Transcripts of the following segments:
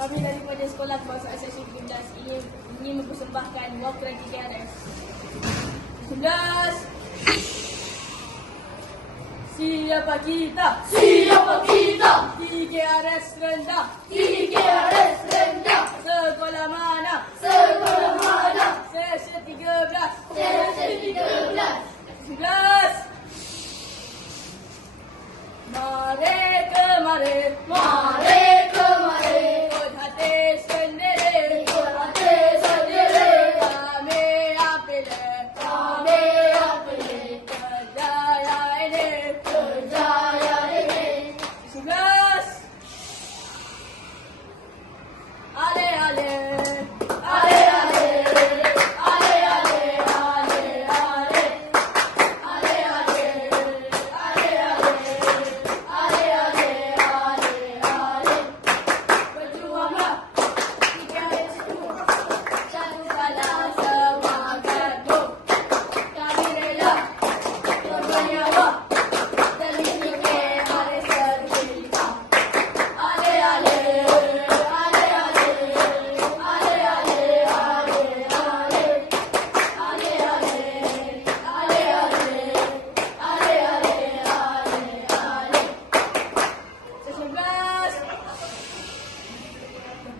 Kami daripada Sekolah Kebangsaan Seksyen 13 ingin, ingin mempersembahkan Walker TKRS. 19 Siapa kita? Siapa kita? TKRS rendah. TKRS rendah. Sekolah mana? Sekolah mana? Seksyen 13. Seksyen 13. 11 Mari kemari Mari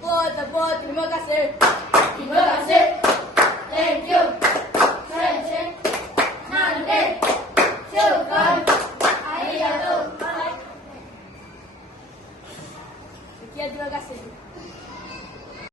Bota, bota, no meu cacete. No meu cacete. que é droga.